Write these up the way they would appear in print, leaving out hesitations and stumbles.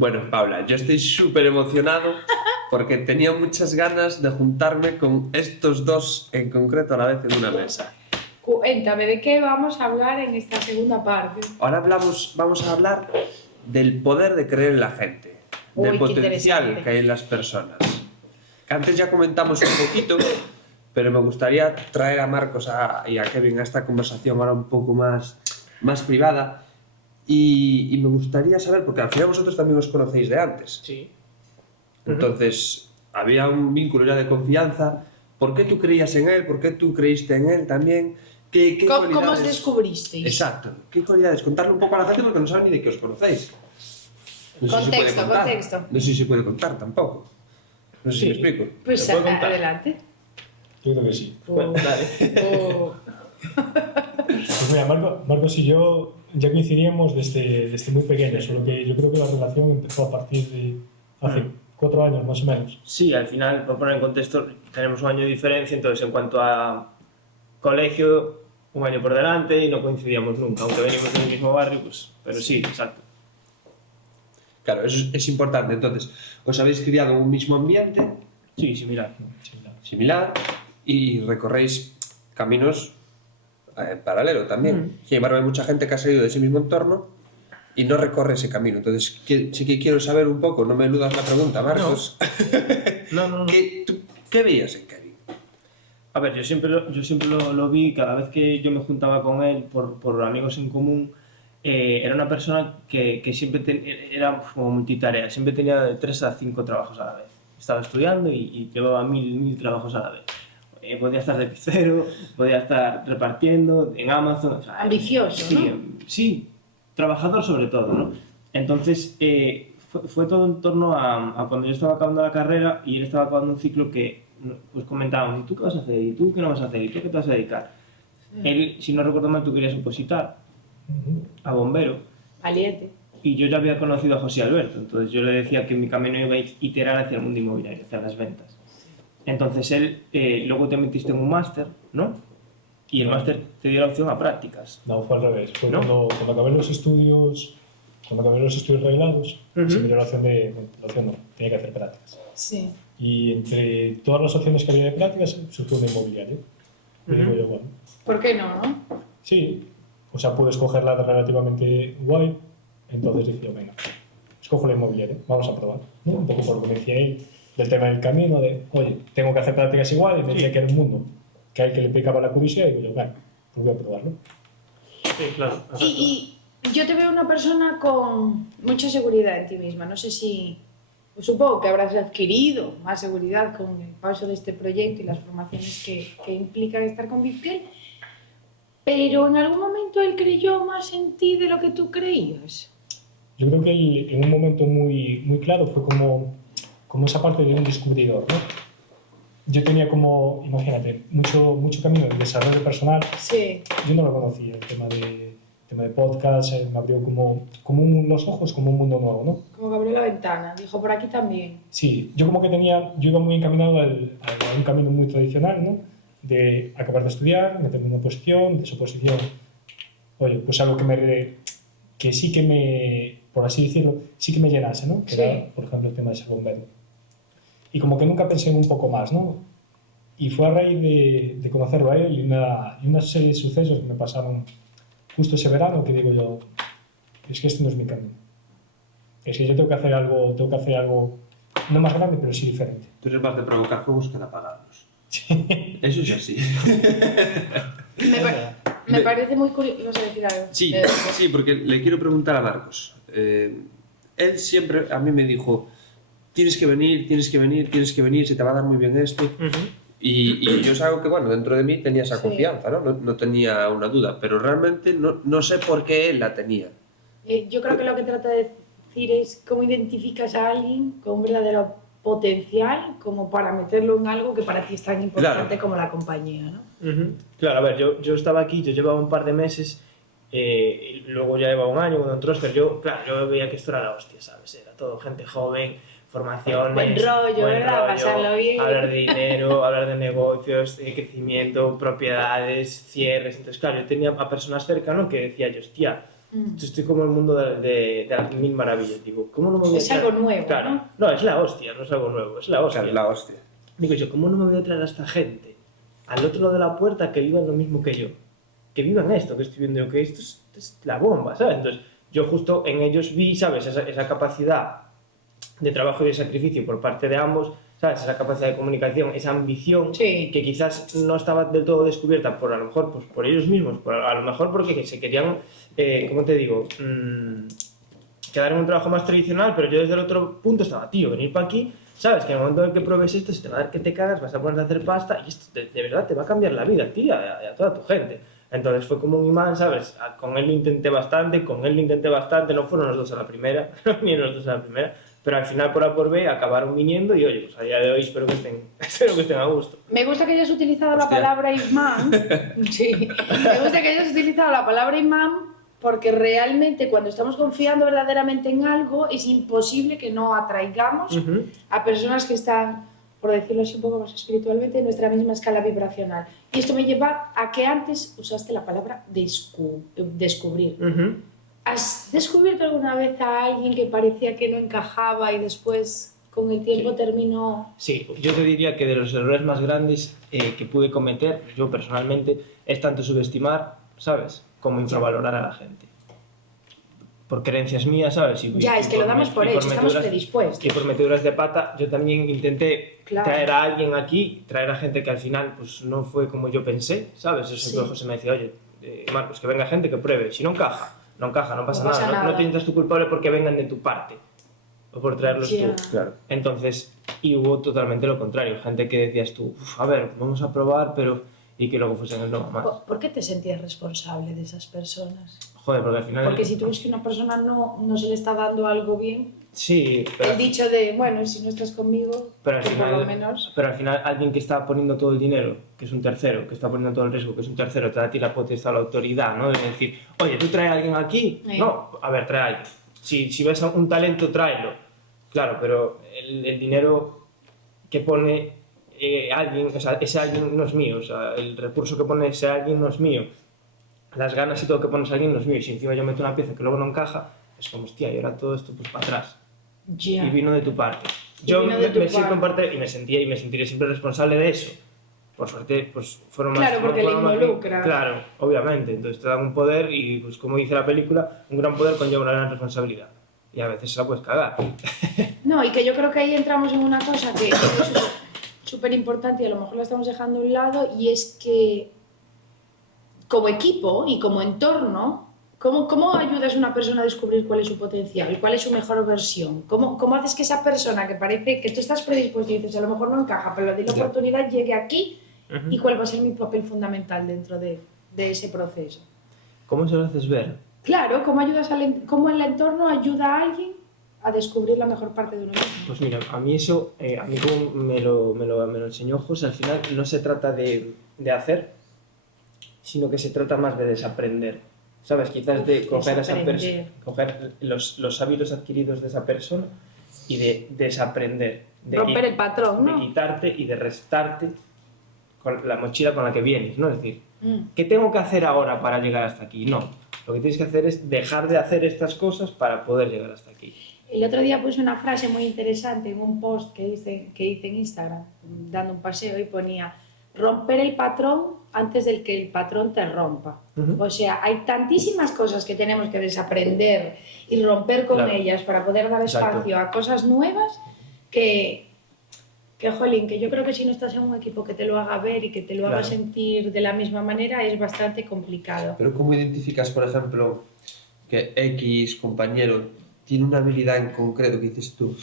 Bueno, Paula, yo estoy súper emocionado porque tenía muchas ganas de juntarme con estos dos en concreto a la vez en una mesa. Cuéntame, ¿de qué vamos a hablar en esta segunda parte? Ahora vamos a hablar del poder de creer en la gente, del potencial que hay en las personas. Que antes ya comentamos un poquito, pero me gustaría traer a Marcos y a Kevin a esta conversación ahora un poco más privada. Y me gustaría saber, porque al final vosotros también os conocéis de antes. Sí. Entonces, había un vínculo ya de confianza. ¿Por qué tú creías en él? ¿Por qué tú creíste en él también? ¿Qué cualidades? ¿Cómo os descubristeis? Exacto. ¿Qué cualidades? Contarle un poco a la gente porque no saben ni de qué os conocéis. No sé si se puede contar. Contexto. No sé si se puede contar tampoco. No sé si me explico. Pues ¿Te puedo contar? adelante. Yo creo que sí. Bueno, dale. Pues mira, Marcos y yo ya coincidíamos desde muy pequeños, solo que yo creo que la relación empezó a partir de hace 4 años más o menos. Sí, al final, por poner en contexto, tenemos un año de diferencia, entonces en cuanto a colegio, un año por delante y no coincidíamos nunca, aunque venimos del mismo barrio, pues, pero sí, exacto. Claro, eso es importante. Entonces, os habéis criado en un mismo ambiente Sí, similar. similar y recorréis caminos en paralelo también. Sin embargo, hay mucha gente que ha salido de ese mismo entorno y no recorre ese camino. Entonces, sí que quiero saber un poco, no me eludas la pregunta, Marcos. No. ¿Qué veías en Kevin? A ver, yo siempre lo vi, cada vez que yo me juntaba con él por amigos en común, era una persona que siempre era como multitarea, siempre tenía de 3 a 5 trabajos a la vez. Estaba estudiando y llevaba mil trabajos a la vez. Podía estar de pizzero, podía estar repartiendo en Amazon. O sea, Ambicioso, sí, ¿no? Sí, trabajador sobre todo, ¿no? Entonces, fue todo en torno a cuando yo estaba acabando la carrera y él estaba acabando un ciclo que pues comentábamos, ¿y tú qué vas a hacer? ¿Y tú qué no vas a hacer? ¿Y tú qué te vas a dedicar? Él, si no recuerdo mal, tú querías opositar a bombero. Valiente. Y yo ya había conocido a José Alberto, entonces yo le decía que mi camino iba a iterar hacia el mundo inmobiliario, hacia las ventas. Entonces él, luego te metiste en un máster, ¿no? Y el máster te dio la opción a prácticas. No, fue al revés. Fue ¿No? cuando acabé los estudios reglados, se me dio la opción tenía que hacer prácticas. Sí. Y entre todas las opciones que había de prácticas, surgió una inmobiliaria. Y digo yo, bueno, ¿Por qué no? sí, o sea, pude escogerla relativamente guay, entonces dije yo, venga, escojo la inmobiliaria, vamos a probar, ¿no? Un poco por lo que me decía él, del tema del camino, de, oye, tengo que hacer prácticas igual, y me decía que era un mundo que a él que le picaba la curiosidad, y digo yo, venga, pues voy a probarlo. Sí, claro. Y yo te veo una persona con mucha seguridad en ti misma. No sé si... Pues supongo que habrás adquirido más seguridad con el paso de este proyecto y las formaciones que implica estar con Vizquel, pero en algún momento él creyó más en ti de lo que tú creías. Yo creo que él, en un momento muy claro, fue como esa parte de un descubridor, ¿no? Yo tenía como, imagínate, mucho camino de desarrollo personal. Sí. Yo no lo conocía, el tema de podcast, me abrió como los ojos, como un mundo nuevo, ¿no? Como que abrió la ventana, dijo por aquí también. Sí, yo como que yo iba muy encaminado a un camino muy tradicional, ¿no? De acabar de estudiar, meterme en una posición, de esa posición, oye, pues algo que sí que me, por así decirlo, sí que me llenase, ¿no? Que era, por ejemplo, el tema de ser bombero. Y como que nunca pensé en un poco más, ¿no? Y fue a raíz de conocerlo a él y una serie de sucesos que me pasaron justo ese verano que digo yo, es que este no es mi camino. Es que yo tengo que hacer algo no más grande, pero sí diferente. Tú eres más de provocar fuegos que de apagarlos. Sí. Eso es así. Me parece muy curioso. ¿Ibas a decir algo? Sí, porque le quiero preguntar a Marcos. Él siempre a mí me dijo, tienes que venir, se te va a dar muy bien esto. Y yo es algo que, bueno, dentro de mí tenía esa confianza, ¿no? No tenía una duda, pero realmente no sé por qué él la tenía. Yo creo que lo que trata de decir es cómo identificas a alguien con un verdadero potencial como para meterlo en algo que para ti es tan importante como la compañía, ¿no? Claro, a ver, yo estaba aquí, yo llevaba un par de meses, y luego ya llevaba un año con otros, pero yo veía que esto era la hostia, ¿sabes? Era todo gente joven, formaciones, buen rollo, ¿verdad? Pasarlo bien. Hablar de dinero, hablar de negocios, de crecimiento, propiedades, cierres. Entonces, claro, yo tenía a personas cerca, ¿no? Que decía yo, hostia, Estoy como en el mundo de las mil maravillas. Digo, ¿cómo no me voy a Es traer? algo nuevo, Claro. ¿no? No, es la hostia, no es algo nuevo, es la hostia. Claro, la hostia. Digo yo, ¿cómo no me voy a traer a esta gente al otro lado de la puerta que vivan lo mismo que yo? Que vivan esto que estoy viendo yo, que esto es la bomba, ¿sabes? Entonces, yo justo en ellos vi, ¿sabes? Esa capacidad de trabajo y de sacrificio por parte de ambos, ¿sabes? Esa capacidad de comunicación, esa ambición Sí. que quizás no estaba del todo descubierta por a lo mejor pues, por ellos mismos, a lo mejor porque se querían, ¿cómo te digo? Quedar en un trabajo más tradicional, pero yo desde el otro punto estaba, tío, venir para aquí, ¿sabes? Que en el momento en que pruebes esto, se te va a dar que te cagas, vas a ponerte a hacer pasta y esto de verdad te va a cambiar la vida a ti y a toda tu gente. Entonces fue como un imán, ¿sabes? Con él lo intenté bastante, no fueron los dos a la primera, ni los dos a la primera, pero al final por A por B acabaron viniendo y oye, pues a día de hoy espero que estén a gusto. Me gusta que hayas utilizado Hostia. la palabra imán. Sí. Me gusta que hayas utilizado la palabra imán porque realmente cuando estamos confiando verdaderamente en algo es imposible que no atraigamos a personas que están, por decirlo así un poco más espiritualmente, en nuestra misma escala vibracional. Y esto me lleva a que antes usaste la palabra descubrir. ¿Has descubierto alguna vez a alguien que parecía que no encajaba y después con el tiempo terminó? Sí, yo te diría que de los errores más grandes que pude cometer, yo personalmente, es tanto subestimar, ¿sabes?, como infravalorar a la gente. Por creencias mías, ¿sabes? Ya, es que lo damos por hecho, estamos predispuestos. Y por meteduras de pata, yo también intenté Claro. traer a alguien aquí, traer a gente que al final pues no fue como yo pensé, ¿sabes? Eso Sí. que José me decía, oye, Marcos, que venga gente que pruebe, si no encaja, no pasa, No pasa nada. nada. No te sientas tú culpable porque vengan de tu parte o por traerlos Ya. tú. Claro. Entonces, y hubo totalmente lo contrario, gente que decías tú, a ver, vamos a probar, pero... y que luego fuesen el no más. ¿Por qué te sentías responsable de esas personas? Joder, porque al final... Porque si tú ves que una persona no se le está dando algo bien, Sí, pero... el dicho de, bueno, si no estás conmigo, Pero al, tú por lo final, menos... pero al final alguien que está poniendo todo el dinero, que es un tercero, que está poniendo todo el riesgo, que es un tercero, te da a ti la potestad, la autoridad, ¿no? De decir, oye, ¿tú traes a alguien aquí? Sí. No, a ver, trae a alguien. Si ves un talento, tráelo. Claro, pero el dinero que pone alguien, o sea, ese alguien no es mío, o sea, el recurso que pone ese alguien no es mío. Las ganas y todo que pones a alguien no es mío. Y si encima yo meto una pieza que luego no encaja, es como, hostia, y ahora todo esto pues para atrás. Ya. Y vino de tu parte. Y Yo vino de tu me siento en parte. parte y me sentiré siempre responsable de eso. Por suerte, pues fueron más... Claro, porque fueron le más- involucra. Claro, obviamente. Entonces te dan un poder y, pues como dice la película, un gran poder conlleva una gran responsabilidad. Y a veces se la puedes cagar. No, y que yo creo que ahí entramos en una cosa que es súper importante y a lo mejor la estamos dejando a un lado, y es que como equipo y como entorno, ¿cómo ayudas a una persona a descubrir cuál es su potencial, cuál es su mejor versión? ¿Cómo haces que esa persona que parece que tú estás predispuesto y dices a lo mejor no encaja, pero le di la Ya. oportunidad, llegue aquí? ¿Y cuál va a ser mi papel fundamental dentro de ese proceso? ¿Cómo se lo haces ver? Claro, ¿cómo el entorno ayuda a alguien a descubrir la mejor parte de uno mismo? Pues mira, a mí eso, a mí como me lo enseñó José, al final no se trata de hacer, sino que se trata más de desaprender. ¿Sabes? Quizás de coger a esa desaprender. coger los hábitos adquiridos de esa persona y de desaprender. De Romper el patrón, ¿no? De quitarte y de restarte con la mochila con la que vienes, ¿no? Es decir, Mm. ¿qué tengo que hacer ahora para llegar hasta aquí? No. Lo que tienes que hacer es dejar de hacer estas cosas para poder llegar hasta aquí. El otro día puse una frase muy interesante en un post que hice en Instagram, dando un paseo, y ponía: romper el patrón antes del que el patrón te rompa. Ujú. O sea, hay tantísimas cosas que tenemos que desaprender y romper con Claro. ellas para poder dar Exacto. espacio a cosas nuevas que, jolín, que yo creo que si no estás en un equipo que te lo haga ver y que te lo haga Claro. sentir de la misma manera, es bastante complicado. Pero ¿cómo identificas, por ejemplo, que X compañero tiene una habilidad en concreto que dices tú,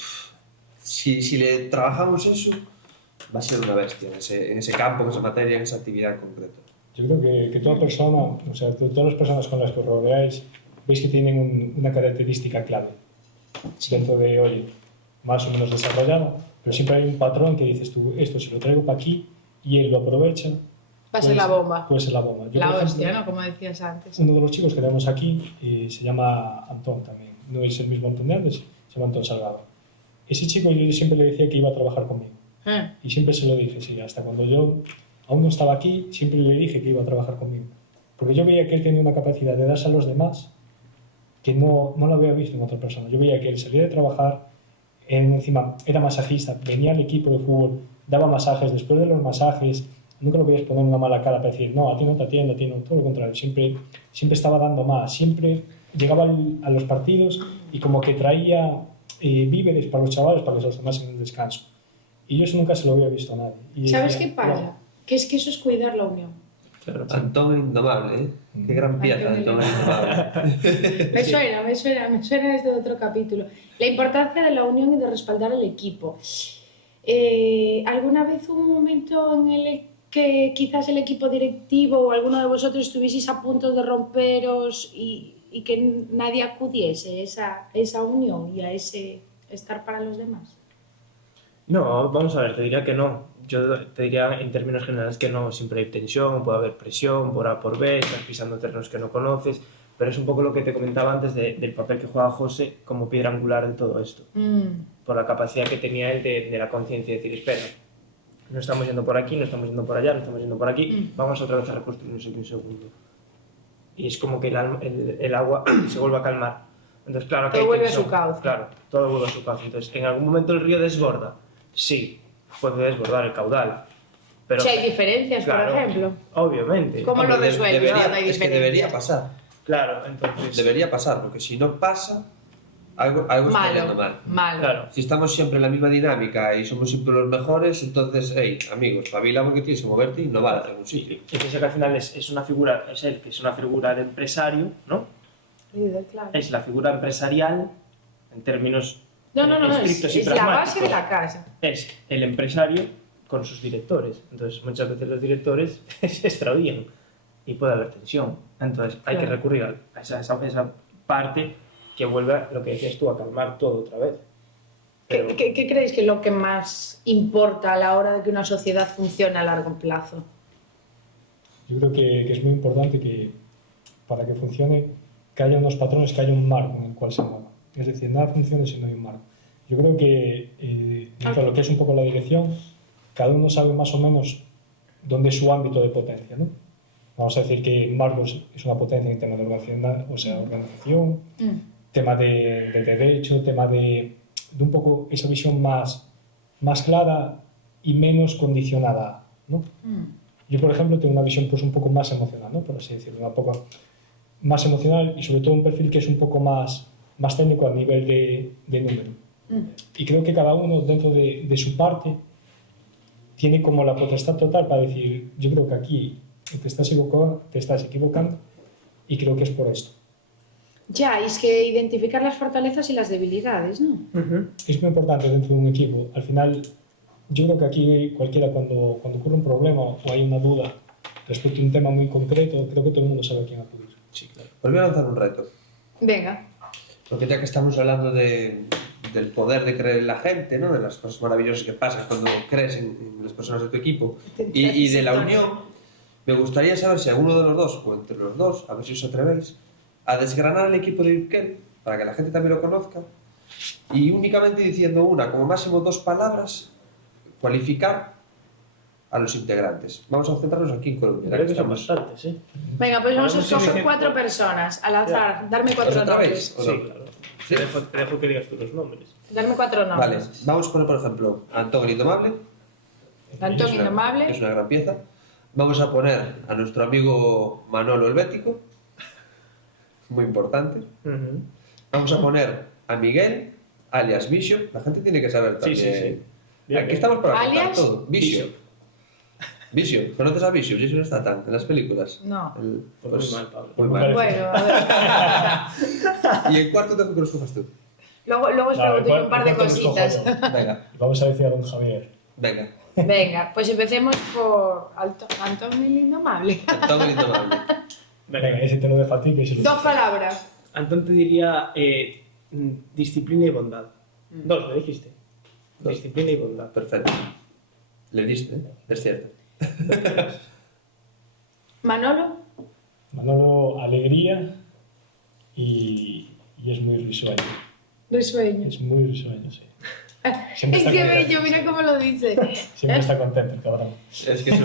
si le trabajamos eso, va a ser una bestia en ese campo, en esa materia, en esa actividad en concreto? Yo creo que toda persona, o sea, todas las personas con las que os rodeáis, veis que tienen una característica clave. Dentro de, oye, más o menos desarrollada, pero siempre hay un patrón que dices tú, esto si lo traigo para aquí y él lo aprovecha, Va a ser la bomba. puede ser la bomba. Yo, La por hostia, ejemplo, ¿no? Como decías antes. uno de los chicos que tenemos aquí se llama Antón también. No es el mismo Antón de antes, se llama Antón Salgado. Ese chico yo siempre le decía que iba a trabajar conmigo. Y siempre se lo dije, sí, hasta cuando yo aún no estaba aquí, siempre le dije que iba a trabajar conmigo. Porque yo veía que él tenía una capacidad de darse a los demás que no lo había visto en otra persona. Yo veía que él salía de trabajar, encima era masajista, venía al equipo de fútbol, daba masajes, después de los masajes nunca lo veías poner una mala cara para decir, no, a ti no te atiendo, a ti no, todo lo contrario, siempre estaba dando más, siempre llegaba a los partidos y como que traía víveres para los chavales para que se los tomasen en el descanso. Y yo eso nunca se lo había visto a nadie. Y ¿Sabes decía, qué pasa? wow. Que es que eso es cuidar la unión. Claro. Antón el Indomable, ¿eh? Qué gran pieza, Antón el Indomable. Me suena desde otro capítulo. La importancia de la unión y de respaldar el equipo. ¿Alguna vez hubo un momento en el que quizás el equipo directivo o alguno de vosotros estuvieseis a punto de romperos y que nadie acudiese a esa unión y a ese estar para los demás? No, vamos a ver, te diría que no. Yo te diría en términos generales que no, siempre hay tensión, puede haber presión por A por B, estás pisando terrenos que no conoces, pero es un poco lo que te comentaba antes del papel que juega José como piedra angular de todo esto. Por la capacidad que tenía él de la conciencia de decir, espera, no estamos yendo por aquí, no estamos yendo por allá, no estamos yendo por aquí, vamos otra vez a reconstruirnos aquí un segundo. Y es como que el agua se vuelve a calmar. Entonces, claro que todo hay vuelve tensión. a su cauce. Claro, todo vuelve a su cauce. Entonces, en algún momento el río desborda. Sí, puede desbordar el caudal. Pero, Si hay diferencias, claro, por ejemplo. Obviamente. ¿Cómo lo resuelves cuando hay Es que diferencias? debería pasar. Claro, entonces... Debería pasar, porque si no pasa, algo está yendo mal. Malo. Claro. Si estamos siempre en la misma dinámica y somos siempre los mejores, entonces, hey, amigos, espabila porque tienes que moverte y no vas a algún sitio. Y que al final es una figura, es él que es una figura de empresario, ¿no? Líder, claro. Es la figura empresarial en términos No, estrictos y es la base de pragmáticos. la casa. Es el empresario con sus directores. Entonces, muchas veces los directores se extravían y puede haber tensión. Entonces, hay que Claro. recurrir a esa parte que vuelve, a lo que decías tú, a calmar todo otra vez. Pero- ¿Qué creéis que es lo que más importa a la hora de que una sociedad funcione a largo plazo? Yo creo que es muy importante que para que funcione, que haya unos patrones, que haya un marco en el cual se mueva. Es decir, nada funciona si no hay un marco. Yo creo que dentro de lo que es un poco la dirección, cada uno sabe más o menos dónde es su ámbito de potencia, ¿no? Vamos a decir que Marcos es una potencia en tema de organización, tema de derecho, tema de un poco esa visión más clara y menos condicionada, ¿no? Yo, por ejemplo, tengo una visión pues un poco más emocional, ¿no? Por así decirlo, un poco más emocional y sobre todo un perfil que es un poco más técnico a nivel de número. Y creo que cada uno dentro de su parte tiene como la potestad total para decir, yo creo que aquí te estás equivocando y creo que es por esto. Ya, y es que identificar las fortalezas y las debilidades, ¿no? Es muy importante dentro de un equipo. Al final, yo creo que aquí cualquiera cuando ocurre un problema o hay una duda respecto a un tema muy concreto, creo que todo el mundo sabe a quién acudir. Sí, claro. Pues voy a lanzar un reto. Venga. Porque ya que estamos hablando del poder de creer en la gente, ¿no? De las cosas maravillosas que pasan cuando crees en las personas de tu equipo y de la unión, me gustaría saber si alguno de los dos, o entre los dos, a ver si os atrevéis, a desgranar el equipo de Vizquel, para que la gente también lo conozca, y únicamente diciendo como máximo 2 palabras, cualificar a los integrantes. Vamos a centrarnos aquí en Colombia. Creo que son bastantes, ¿sí? Venga, pues vamos a Podemos escoger ir 4 personas al azar. Darme 4 ¿Os atrevéis? nombres. ¿O Sí, no? claro. ¿Sí? Te dejo que digas tú los nombres. Darme 4 Vale, nombres. vamos a poner, por ejemplo, a Antón el Indomable. Antón que es Indomable. una gran pieza. Vamos a poner a nuestro amigo Manolo el Bético, muy importante. Vamos a poner a Miguel, alias Bishop. La gente tiene que saber Sí, también. sí, sí. Bien, Aquí bien. estamos para contar ¿Alias? todo. Bishop. Bishop. ¿Conoces a Bishop? Jason Statham en las películas. No. Pues muy mal, Pablo. Muy mal. Bueno, a ver. Y el cuarto dejo que lo escojas tú. Luego os pregunto yo un par de cositas. Venga, Vamos a decir a don Javier. venga. Venga, pues empecemos por Antón el Indomable. Antón el Indomable. Venga, ese te lo dejo a ti, que se lo 2 palabras. Antón te diría disciplina y bondad. 2, me dijiste. 2. Disciplina y bondad. Perfecto. Le diste, es cierto. Manolo. Manolo, alegría y es muy risueño. Risueño. Es muy risueño, sí. Es Siempre está que contento. bello, mira cómo lo dice. Siempre está contento el cabrón. Es que es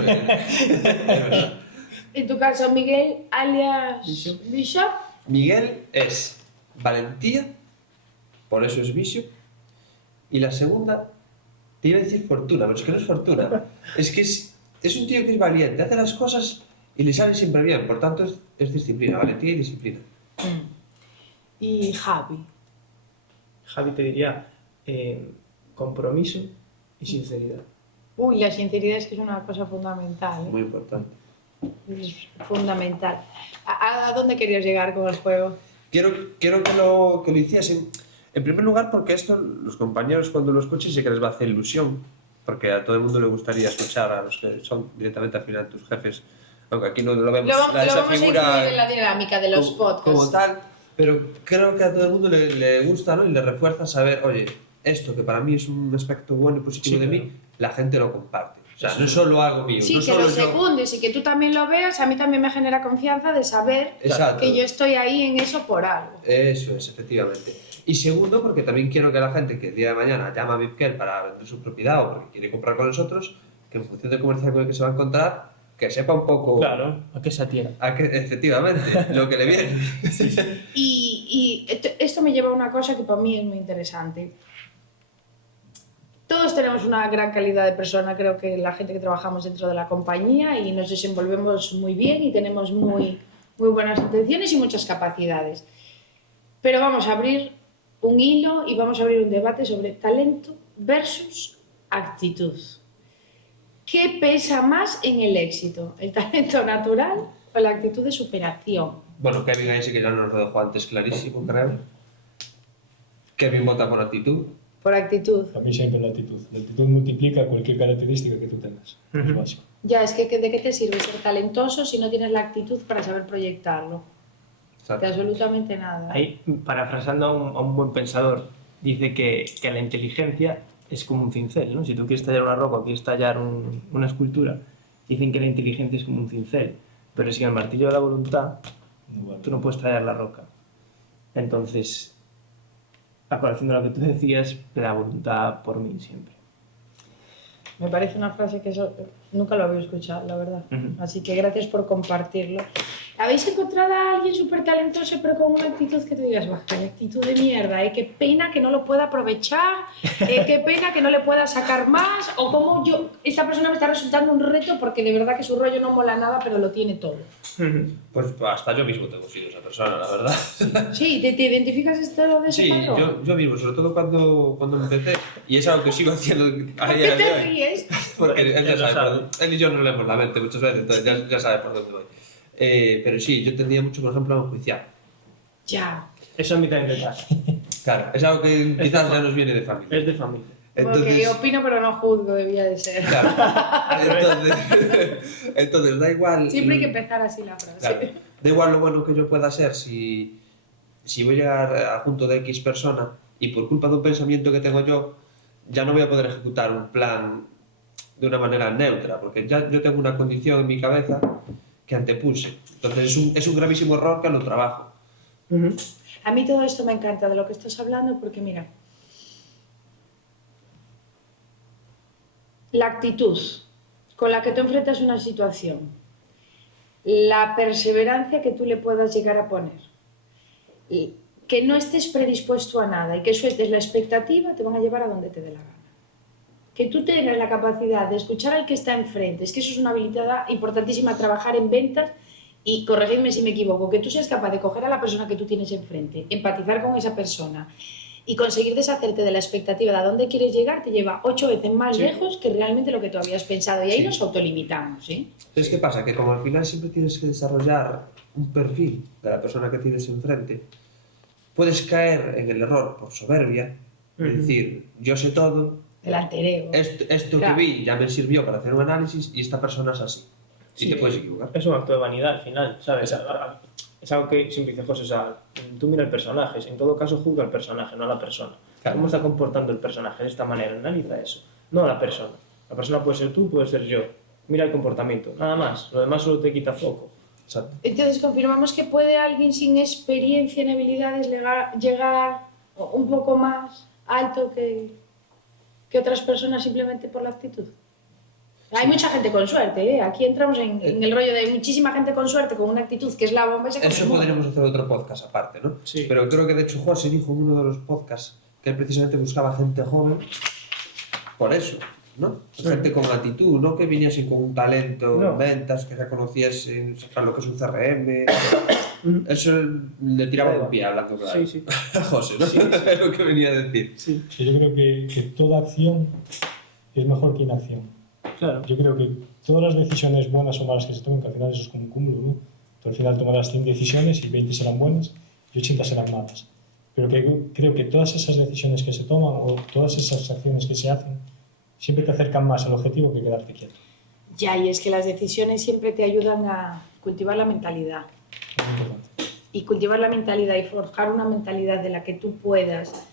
En tu caso, Miguel, alias Bishop. Miguel es valentía, por eso es vicio. Y la segunda, te iba a decir fortuna, pero es que no es fortuna. Es que es un tío que es valiente, hace las cosas y le sale siempre bien. Por tanto, es disciplina, valentía y disciplina. Y Javi. Javi te diría compromiso y sinceridad. Uy, la sinceridad es que es una cosa fundamental, ¿eh? Muy importante. Es fundamental. ¿A dónde querías llegar con el juego? Quiero que lo hiciesen. En primer lugar, porque esto, los compañeros cuando lo escuchen, sí que les va a hacer ilusión. Porque a todo el mundo le gustaría escuchar a los que son directamente al final tus jefes. Aunque aquí no lo vemos Lo vamos esa a incluir figura en la dinámica de los podcasts. como tal. Pero creo que a todo el mundo le gusta, ¿no? Y le refuerza saber, oye, esto que para mí es un aspecto bueno y positivo de mí, la gente lo comparte. O sea, no es solo algo mío. Sí, no que solo lo yo. secundes y que tú también lo veas, a mí también me genera confianza de saber Exacto. que yo estoy ahí en eso por algo. Eso es, efectivamente. Y segundo, porque también quiero que la gente que el día de mañana llama a Vipkel para vender su propiedad o porque quiere comprar con nosotros, que en función del comercial con el que se va a encontrar, que sepa un poco... Claro, ¿a qué se atiene? Efectivamente, lo que le viene. Y esto me lleva a una cosa que para mí es muy interesante. Todos tenemos una gran calidad de persona, creo que la gente que trabajamos dentro de la compañía, y nos desenvolvemos muy bien y tenemos muy buenas intenciones y muchas capacidades. Pero vamos a abrir un hilo y vamos a abrir un debate sobre talento versus actitud. ¿Qué pesa más en el éxito? ¿El talento natural o la actitud de superación? Bueno, Kevin ahí sí que ya nos lo dejó antes clarísimo, creo. Kevin vota por actitud. Por actitud. A mí siempre la actitud. La actitud multiplica cualquier característica que tú tengas. Es básico. Ya, es que ¿de qué te sirve ser talentoso si no tienes la actitud para saber proyectarlo? Exacto. De absolutamente nada. Ahí, parafrasando a un buen pensador, dice que la inteligencia es como un cincel, ¿no? Si tú quieres tallar una roca o quieres tallar una escultura, dicen que la inteligencia es como un cincel, pero sin el martillo de la voluntad, tú no puedes tallar la roca. Entonces, a colación de lo que tú decías, la voluntad por mí siempre. Me parece una frase que eso nunca lo había escuchado, la verdad. Así que gracias por compartirlo. ¿Habéis encontrado a alguien súper talentoso pero con una actitud que te digas, vaya actitud de mierda, qué pena que no lo pueda aprovechar, qué pena que no le pueda sacar más, o como esta persona me está resultando un reto porque de verdad que su rollo no mola nada pero lo tiene todo? Pues hasta yo mismo tengo sido esa persona, la verdad. Sí, ¿te identificas esto de ese Sí, patrón? yo mismo, sobre todo cuando empecé, y es algo que sigo haciendo a ¿Por día qué de te hoy. ríes? Porque él ya Él lo sabe, sabe. él y yo no leemos la mente muchas veces, entonces ya sabe por dónde voy. Pero sí, yo tendía mucho, por ejemplo, a enjuiciar. Ya. Eso a mí también me pasa. Claro, es algo que quizás ya nos viene de familia. Es de familia. Porque opino pero no juzgo, debía de ser. Claro, entonces da igual. Siempre hay que empezar así la frase. Claro, da igual lo bueno que yo pueda ser si voy a llegar a junto de X persona y por culpa de un pensamiento que tengo yo, ya no voy a poder ejecutar un plan de una manera neutra, porque ya yo tengo una condición en mi cabeza que antepuse. Entonces es un gravísimo error que lo trabajo. A mí todo esto me encanta de lo que estás hablando porque mira, la actitud con la que tú enfrentas una situación, la perseverancia que tú le puedas llegar a poner, y que no estés predispuesto a nada y que sueltes la expectativa, te van a llevar a donde te dé la gana. Que tú tengas la capacidad de escuchar al que está enfrente, es que eso es una habilidad importantísima, trabajar en ventas. Y corregidme si me equivoco, que tú seas capaz de coger a la persona que tú tienes enfrente, empatizar con esa persona y conseguir deshacerte de la expectativa de a dónde quieres llegar, te lleva 8 veces más lejos que realmente lo que tú habías pensado. Y ahí nos autolimitamos, ¿eh? ¿Sabes qué pasa? Que como al final siempre tienes que desarrollar un perfil de la persona que tienes enfrente, puedes caer en el error por soberbia, es decir, yo sé todo, El alter ego. esto Claro. que vi ya me sirvió para hacer un análisis y esta persona es así. Y te puedes equivocar. Es un acto de vanidad al final, ¿sabes? Es algo que siempre dice José, o sea, tú mira el personaje, en todo caso juzga al personaje, no a la persona. Claro. ¿Cómo está comportando el personaje de esta manera? Analiza eso, no a la persona. La persona puede ser tú, puede ser yo. Mira el comportamiento, nada más, lo demás solo te quita foco. Exacto. Entonces confirmamos que puede alguien sin experiencia en habilidades llegar un poco más alto que otras personas simplemente por la actitud. Hay mucha gente con suerte, ¿eh? Aquí entramos en el rollo de muchísima gente con suerte, con una actitud que es la bomba. Eso podríamos hacer otro podcast aparte, ¿no? Sí. Pero creo que de hecho José dijo en uno de los podcasts que él precisamente buscaba gente joven por eso, ¿no? Sí. Gente con actitud, no que viniesen con un talento No. en ventas, que reconociesen para lo que es un CRM. Eso le tiraba un pie hablando claro. Sí. A José, ¿no? Sí, sí. Es lo que venía a decir. Sí, Yo creo que toda acción es mejor que inacción. claro. Yo creo que todas las decisiones buenas o malas que se tomen, que al final eso es como un cúmulo, ¿no? Tú al final tomarás 100 decisiones y 20 serán buenas y 80 serán malas. Pero creo que todas esas decisiones que se toman o todas esas acciones que se hacen siempre te acercan más al objetivo que quedarte quieto. Ya, y es que las decisiones siempre te ayudan a cultivar la mentalidad. Es muy importante. Y cultivar la mentalidad y forjar una mentalidad de la que tú puedas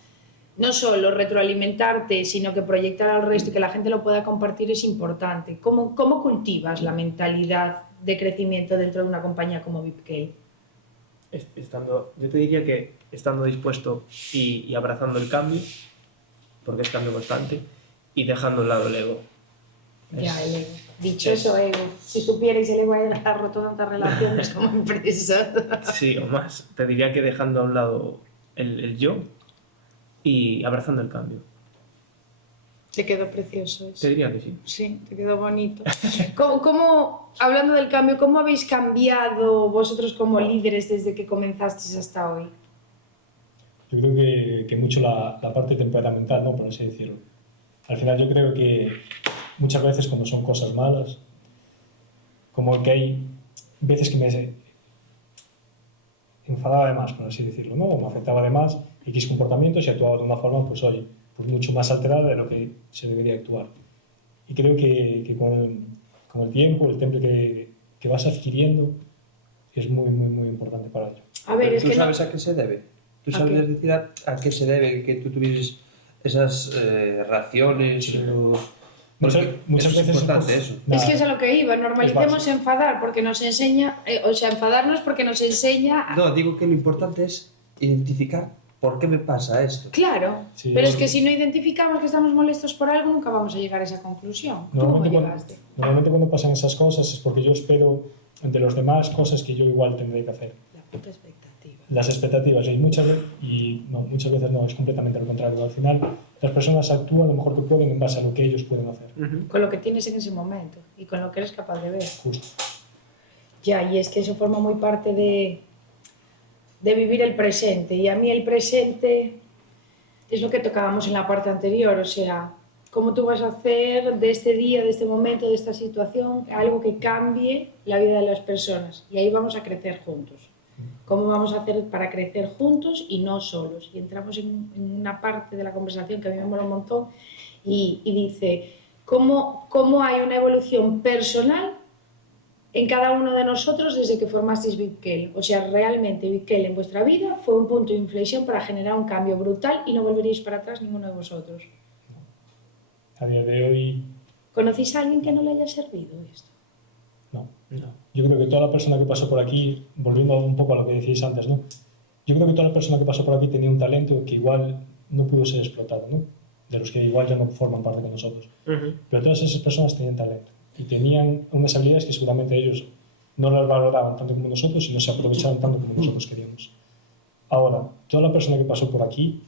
no solo retroalimentarte, sino que proyectar al resto y que la gente lo pueda compartir es importante. ¿Cómo cultivas la mentalidad de crecimiento dentro de una compañía como VIPKey? Yo te diría que estando dispuesto y abrazando el cambio, porque es cambio constante, y dejando a un lado el ego. Ya, el ego. Dichoso ego. Si supierais el ego ha roto tantas relaciones como empresa. Sí, o más. Te diría que dejando a un lado el yo y abrazando el cambio. Te quedó precioso eso. Te diría que sí. Sí, te quedó bonito. Hablando del cambio, ¿cómo habéis cambiado vosotros como líderes desde que comenzasteis hasta hoy? Yo creo que mucho la parte temperamental, ¿no? Por así decirlo. Al final yo creo que muchas veces cuando son cosas malas, como que hay veces que me enfadaba de más, por así decirlo, ¿no? O me afectaba de más X comportamientos y actuaba de una forma, pues oye, pues mucho más alterada de lo que se debería actuar. Y creo que con el tiempo, el temple que vas adquiriendo es muy, muy, muy importante para ello. A ver, es ¿Tú que sabes a qué se debe? ¿Tú ¿A sabrías qué? decir a qué se debe que tú tuvieses esas reacciones? Sí. Porque Muchas eso es veces importante, eso. Es que es a lo que iba, normalicemos básico. enfadar porque nos enseña, enfadarnos porque nos enseña a... No, digo que lo importante es identificar por qué me pasa esto. Claro, Sí. pero es que si no identificamos que estamos molestos por algo, nunca vamos a llegar a esa conclusión. ¿Tú cómo llegaste? Normalmente cuando pasan esas cosas es porque yo espero de los demás cosas que yo igual tendré que hacer. La puta expectativa. Las expectativas, y muchas veces no, es completamente lo contrario. Al final, las personas actúan lo mejor que pueden en base a lo que ellos pueden hacer. Con lo que tienes en ese momento y con lo que eres capaz de ver. Justo. Ya, y es que eso forma muy parte de vivir el presente. Y a mí el presente es lo que tocábamos en la parte anterior, o sea, cómo tú vas a hacer de este día, de este momento, de esta situación, algo que cambie la vida de las personas. Y ahí vamos a crecer juntos. ¿Cómo vamos a hacer para crecer juntos y no solos? Y entramos en una parte de la conversación que a mí me mola un montón y dice, ¿cómo hay una evolución personal en cada uno de nosotros desde que formasteis VIPKey? O sea, realmente VIPKey en vuestra vida fue un punto de inflexión para generar un cambio brutal y no volveréis para atrás ninguno de vosotros. A día de hoy, ¿Conocéis a alguien que no le haya servido esto? no. No. Yo creo que toda la persona que pasó por aquí, volviendo un poco a lo que decíais antes, ¿no? Yo creo que toda la persona que pasó por aquí tenía un talento que igual no pudo ser explotado, ¿no? De los que igual ya no forman parte con nosotros. Pero todas esas personas tenían talento y tenían unas habilidades que seguramente ellos no las valoraban tanto como nosotros y no se aprovechaban tanto como nosotros queríamos. Ahora, toda la persona que pasó por aquí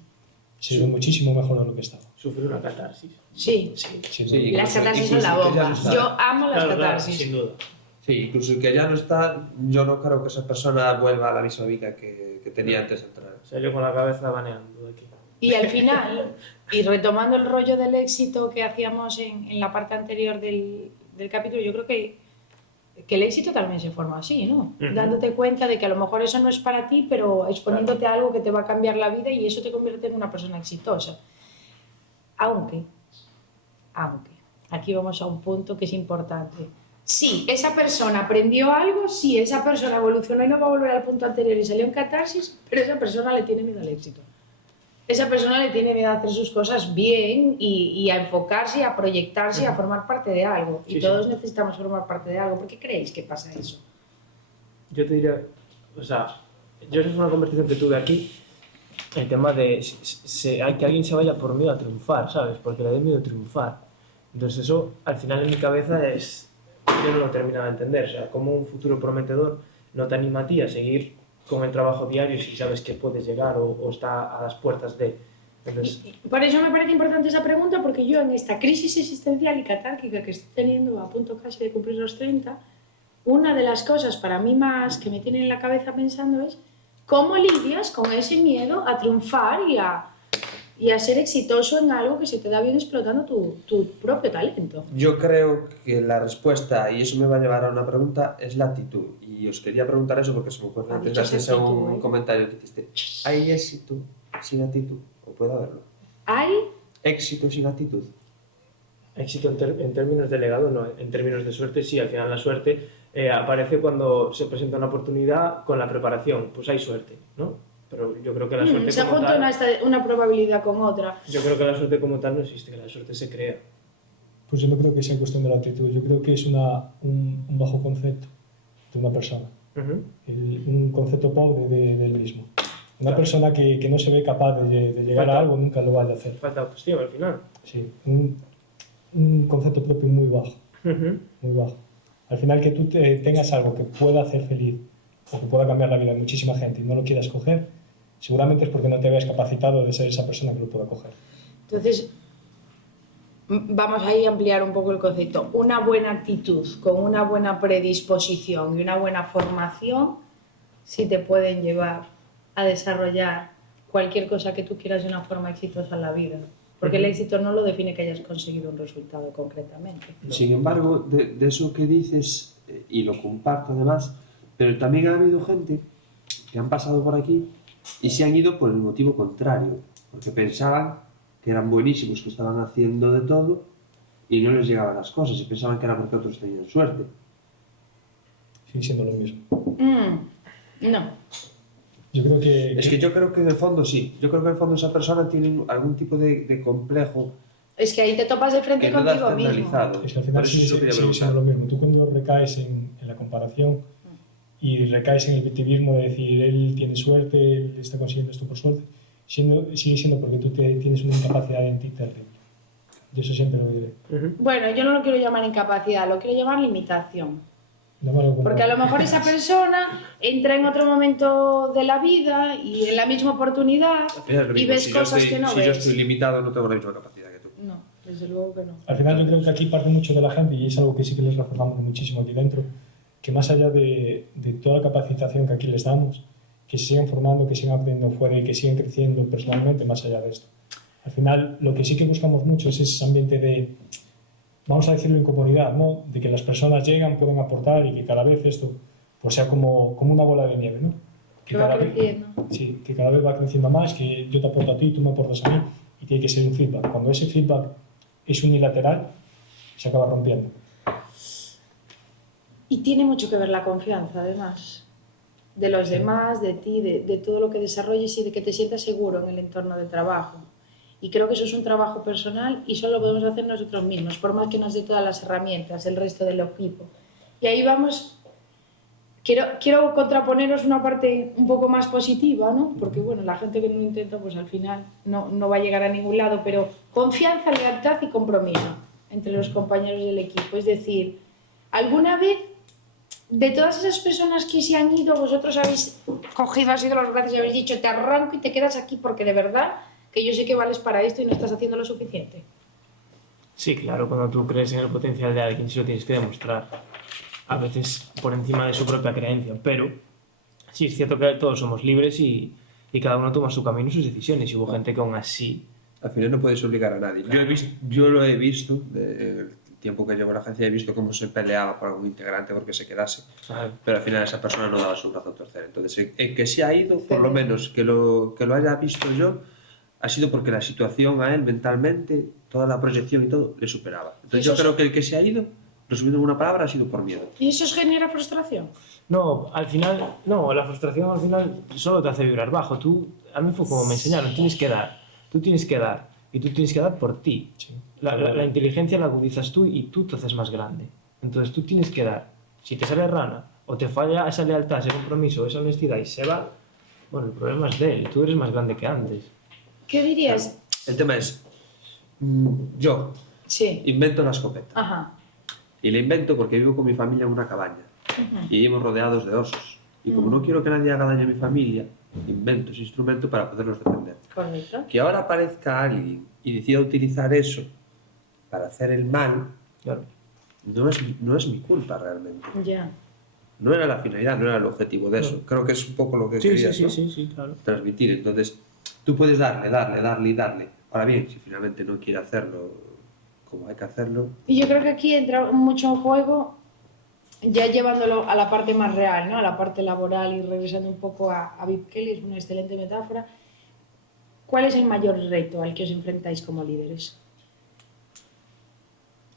se ve muchísimo mejor de lo que estaba. Sufrir una catarsis. Sí. Sin Sí. duda. Las catarsis son Incluso la que ya bomba. no está. Yo amo las Claro, catarsis. sin duda. Sí, incluso que ya no está, yo no creo que esa persona vuelva a la misma vida que tenía antes de entrar. O sea, yo con la cabeza baneando de aquí. Y al final, y retomando el rollo del éxito que hacíamos en la parte anterior del capítulo, yo creo que el éxito también se forma así, ¿no? Ujú. Dándote cuenta de que a lo mejor eso no es para ti, pero exponiéndote a algo que te va a cambiar la vida y eso te convierte en una persona exitosa. Aunque, aquí vamos a un punto que es importante. Sí, esa persona aprendió algo, sí, esa persona evolucionó y no va a volver al punto anterior y salió en catarsis, pero esa persona le tiene miedo al éxito. Esa persona le tiene miedo a hacer sus cosas bien y a enfocarse, a proyectarse, a formar parte de algo. Y Sí, todos sí. necesitamos formar parte de algo. ¿Por qué creéis que pasa eso? Yo te diría, o sea, yo esa fue una conversación que tuve aquí, el tema de hay que alguien se vaya por miedo a triunfar, ¿sabes? Porque le da miedo triunfar. Entonces eso, al final en mi cabeza es... Yo no lo terminaba de entender, o sea, como un futuro prometedor no te anima a ti a seguir con el trabajo diario si sabes que puedes llegar o está a las puertas de... Entonces... Por eso me parece importante esa pregunta, porque yo en esta crisis existencial y catárquica que estoy teniendo a punto casi de cumplir los 30, una de las cosas para mí más que me tienen en la cabeza pensando es cómo lidias con ese miedo a triunfar y a ser exitoso en algo que se te da bien explotando tu propio talento. Yo creo que la respuesta, y eso me va a llevar a una pregunta, es la actitud. Y os quería preguntar eso porque se me ocurre antes gracias a un comentario que hiciste. ¿Hay éxito sin actitud? ¿O puede haberlo? ¿Hay? ¿Éxito sin actitud? Éxito en términos de legado, no. En términos de suerte, sí. Al final la suerte aparece cuando se presenta una oportunidad con la preparación. Pues hay suerte, ¿no? Pero yo creo que la suerte se como junta tal... una probabilidad con otra. Yo creo que la suerte como tal no existe, que la suerte se crea. Pues yo no creo que sea cuestión de la actitud, yo creo que es un bajo concepto de una persona, un concepto pobre del mismo. Una persona que no se ve capaz de llegar a algo nunca lo vaya a hacer. Falta autoestima al final. Sí, un concepto propio muy bajo, muy bajo. Al final que tú tengas algo que pueda hacer feliz o que pueda cambiar la vida de muchísima gente y no lo quieras coger, seguramente es porque no te veas capacitado de ser esa persona que lo pueda coger. Entonces, vamos ahí a ampliar un poco el concepto. Una buena actitud, con una buena predisposición y una buena formación, sí te pueden llevar a desarrollar cualquier cosa que tú quieras de una forma exitosa en la vida. Porque el éxito no lo define que hayas conseguido un resultado concretamente. Sin embargo, de eso que dices, y lo comparto además, pero también ha habido gente que han pasado por aquí y se han ido por el motivo contrario, porque pensaban que eran buenísimos, que estaban haciendo de todo y no les llegaban las cosas y pensaban que era porque otros tenían suerte. Sigue siendo lo mismo. No. Yo creo que... Es que yo creo que en el fondo sí. Yo creo que en el fondo esa persona tiene algún tipo de complejo Es que ahí te topas de frente que no contigo da mismo. externalizado. Es que al final sigue siendo lo mismo. Tú cuando recaes en la comparación y recaes en el victimismo de decir él tiene suerte, él está consiguiendo esto por suerte, sigue siendo porque tú tienes una incapacidad en ti terrible. Yo eso siempre lo diré. Bueno, yo no lo quiero llamar incapacidad, lo quiero llamar limitación. Porque a lo mejor esa persona entra en otro momento de la vida y en la misma oportunidad y ves cosas que no ves. Si yo estoy limitado, no tengo la misma capacidad que tú. No, desde luego que no. Al final yo creo que aquí parte mucho de la gente, y es algo que sí que les reforzamos muchísimo aquí dentro, que más allá de toda la capacitación que aquí les damos, que se sigan formando, que sigan aprendiendo fuera y que sigan creciendo personalmente más allá de esto. Al final lo que sí que buscamos mucho es ese ambiente de, vamos a decirlo, incomodidad, ¿no? De que las personas llegan, pueden aportar y que cada vez esto pues sea como una bola de nieve, ¿no? Que va creciendo. Sí, que cada vez va creciendo más, que yo te aporto a ti, tú me aportas a mí, y tiene que ser un feedback. Cuando ese feedback es unilateral, se acaba rompiendo. Y tiene mucho que ver la confianza, además, de los demás, de ti, de todo lo que desarrolles y de que te sientas seguro en el entorno de trabajo. Y creo que eso es un trabajo personal y solo lo podemos hacer nosotros mismos, por más que nos dé todas las herramientas, el resto del equipo. Y ahí vamos, quiero contraponeros una parte un poco más positiva, ¿no? Porque bueno, la gente que no lo intenta, pues al final no va a llegar a ningún lado, pero confianza, lealtad y compromiso entre los compañeros del equipo. Es decir, ¿alguna vez de todas esas personas que se han ido, vosotros habéis cogido así de los brazos y habéis dicho te arranco y te quedas aquí porque de verdad que yo sé que vales para esto y no estás haciendo lo suficiente? Sí, claro, cuando tú crees en el potencial de alguien, sí lo tienes que demostrar. A veces por encima de su propia creencia, pero sí es cierto que todos somos libres y cada uno toma su camino y sus decisiones. Y hubo gente que aún así... Al final no puedes obligar a nadie. Yo lo he visto, el tiempo que llevo en la agencia, he visto cómo se peleaba por algún integrante porque se quedase, pero al final esa persona no daba su brazo a torcer. Entonces, el que se ha ido, por lo menos que lo haya visto yo, ha sido porque la situación a él mentalmente, toda la proyección y todo, le superaba. Entonces yo creo que el que se ha ido, resumiendo en una palabra, ha sido por miedo. ¿Y eso os genera frustración? No, al final, no, la frustración al final solo te hace vibrar bajo. A mí fue como me enseñaron, tienes que dar, tú tienes que dar, y tú tienes que dar por ti. Sí. La inteligencia la agudizas tú y tú te haces más grande. Entonces tú tienes que dar. Si te sale rana, o te falla esa lealtad, ese compromiso, esa honestidad y se va, bueno, el problema es de él, tú eres más grande que antes. ¿Qué dirías? El tema es, yo, Sí. invento la escopeta. Ajá. Y la invento porque vivo con mi familia en una cabaña y vivimos rodeados de osos. Y como no quiero que nadie haga daño a mi familia, invento ese instrumento para poderlos defender. Correcto. Que ahora aparezca alguien y decida utilizar eso para hacer el mal, Claro. no es mi culpa realmente. Ya. No era la finalidad, no era el objetivo de eso. No. Creo que es un poco lo que Sí, querías, sí, ¿no? sí, sí, claro. Transmitir. Entonces, tú puedes darle. Ahora bien, si finalmente no quiere hacerlo como hay que hacerlo, Y yo creo que aquí entra mucho en juego, ya llevándolo a la parte más real, ¿no? A la parte laboral y regresando un poco a Vip Kelly, es una excelente metáfora. ¿Cuál es el mayor reto al que os enfrentáis como líderes?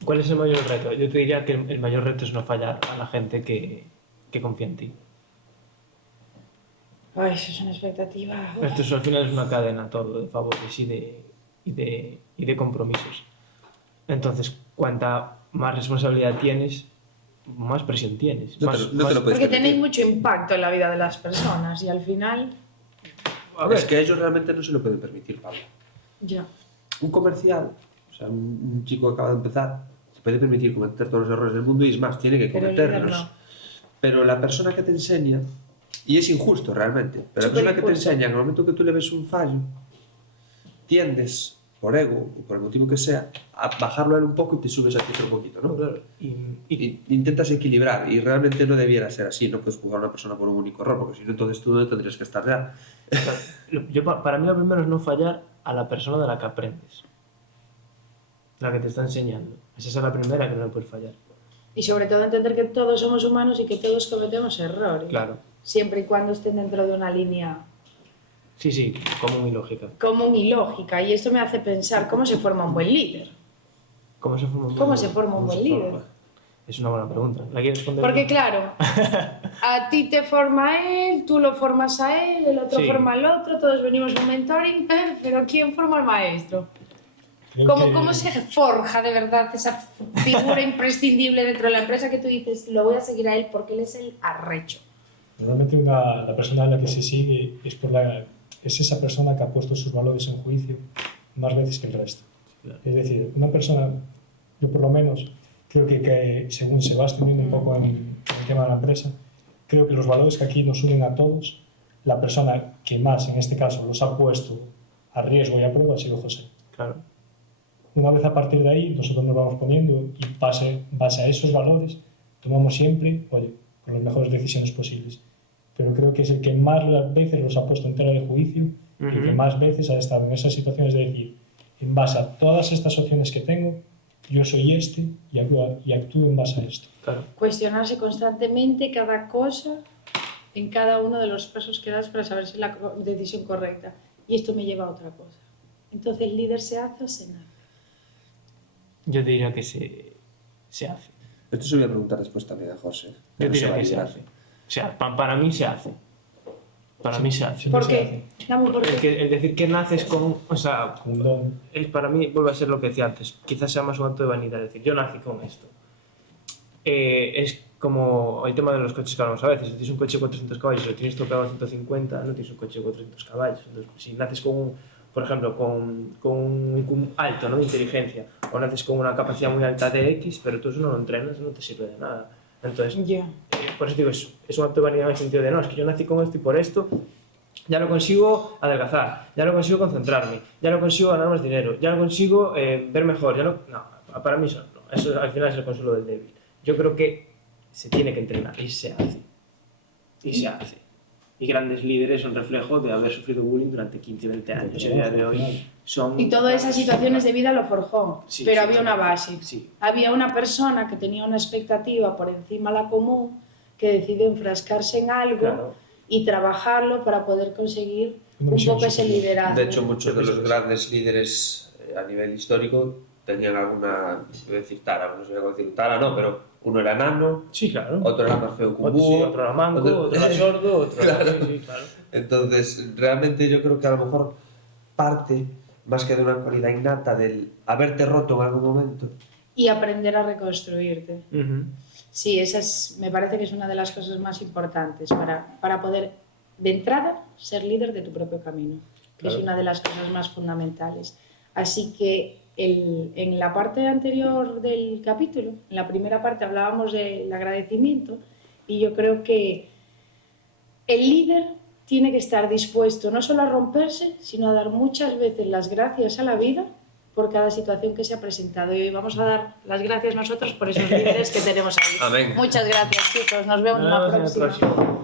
¿Cuál es el mayor reto? Yo te diría que el mayor reto es no fallar a la gente que confía en ti. Ay, eso es una expectativa. Esto al final es una cadena todo de favores y de compromisos. Entonces, cuanta más responsabilidad tienes, más presión tienes. no te lo puedes Porque permitir. tenéis mucho impacto en la vida de las personas y al final... A ver, Es que ellos realmente no se lo pueden permitir, Pablo. Ya. Un comercial, o sea, un chico que acaba de empezar, se puede permitir cometer todos los errores del mundo y es más, tiene que Pero el líder cometerlos. no. Pero la persona que te enseña, y es injusto realmente, pero la persona que te Superinjusto. enseña, en el momento que tú le ves un fallo, tiendes, por ego o por el motivo que sea, a bajarlo a él un poco y te subes a ti otro poquito, ¿no? claro. Y intentas equilibrar, y realmente no debiera ser así, no puedes juzgar a una persona por un único error, porque si no, entonces tú no tendrías que estar ya. Para mí lo primero es no fallar a la persona de la que aprendes. La que te está enseñando. Esa es la primera que no puedes fallar. Y sobre todo entender que todos somos humanos y que todos cometemos errores. Claro. Siempre y cuando estén dentro de una línea Sí, sí, común y lógica. común y lógica. Y esto me hace pensar cómo se forma un buen líder. ¿Cómo se forma un ¿Cómo buen se líder? forma un buen líder? Es una buena pregunta. ¿La quieres responder? Porque claro, a ti te forma él, tú lo formas a él, el otro Sí. forma al otro, todos venimos de un mentoring, pero ¿quién forma al maestro? Creo ¿Cómo, que- ¿Cómo se forja de verdad esa figura imprescindible dentro de la empresa que tú dices, lo voy a seguir a él porque él es el arrecho? Normalmente la persona a la que se sigue es esa persona que ha puesto sus valores en juicio más veces que el resto. Claro. Es decir, una persona, yo por lo menos, creo que según se va extendiendo un poco en el tema de la empresa, creo que los valores que aquí nos unen a todos, la persona que más en este caso los ha puesto a riesgo y a prueba ha sido José. Claro. Una vez a partir de ahí, nosotros nos vamos poniendo y base a esos valores, tomamos siempre, oye, con las mejores decisiones posibles. Pero creo que es el que más veces los ha puesto en tela de juicio y el que más veces ha estado en esas situaciones de decir, en base a todas estas opciones que tengo, yo soy este y actúo en base a esto. Claro. Cuestionarse constantemente cada cosa en cada uno de los pasos que das para saber si es la decisión correcta. Y esto me lleva a otra cosa. Entonces, ¿el líder se hace o se nace? Yo diría que se hace. Esto se lo voy a preguntar después también a José. Yo No diría va a que se liderar. hace. O sea, para mí se hace. Para mí se hace. Siempre ¿Por se qué? hace. Dame un por qué. El decir que naces con... O sea, Un don. para mí vuelve a ser lo que decía antes. Quizás sea más un acto de vanidad. Es decir, yo nací con esto. Es como el tema de los coches que hablamos a veces. Si tienes un coche de 400 caballos y lo tienes tocado a 150, no tienes un coche de 400 caballos. Entonces, si naces con, por ejemplo, con un IQ alto, ¿no?, de inteligencia, o naces con una capacidad muy alta de X, pero tú eso no lo entrenas, no te sirve de nada. Entonces, Ya. por eso digo, es un acto de vanidad en el sentido de, no, es que yo nací con esto y por esto ya lo consigo adelgazar, ya lo consigo concentrarme, ya lo consigo ganar más dinero, ya lo consigo ver mejor, ya lo... No, para mí eso no, eso al final es el consuelo del débil. Yo creo que se tiene que entrenar y se hace. Y se hace. Y grandes líderes son reflejo de haber sufrido bullying durante 15, 20 años. Y a día de hoy son... Y todas esas situaciones de vida lo forjó, Sí, pero sí, había sí. una base. Sí. Había una persona que tenía una expectativa por encima de la común, que decidió enfrascarse en algo Claro. y trabajarlo para poder conseguir Una un visión poco ese superior. liderazgo. De hecho, muchos de Yo los pienso que grandes líderes a nivel histórico tenían alguna, voy a decir tara, no sé cómo decir tara, no, pero uno era nano, Sí, claro. otro era más feo que un Otro, sí, búho, otro era manco, otro era sordo, otro era... Claro. Sí, sí, claro. Entonces, realmente yo creo que a lo mejor parte, más que de una cualidad innata, del haberte roto en algún momento. Y aprender a reconstruirte. Ujú. Sí, me parece que es una de las cosas más importantes para poder, de entrada, ser líder de tu propio camino, que Claro. es una de las cosas más fundamentales. Así que en la parte anterior del capítulo, en la primera parte hablábamos del agradecimiento y yo creo que el líder tiene que estar dispuesto no solo a romperse, sino a dar muchas veces las gracias a la vida por cada situación que se ha presentado. Y hoy vamos a dar las gracias nosotros por esos líderes que tenemos ahí. Amén. Muchas gracias, chicos. Nos vemos en la próxima.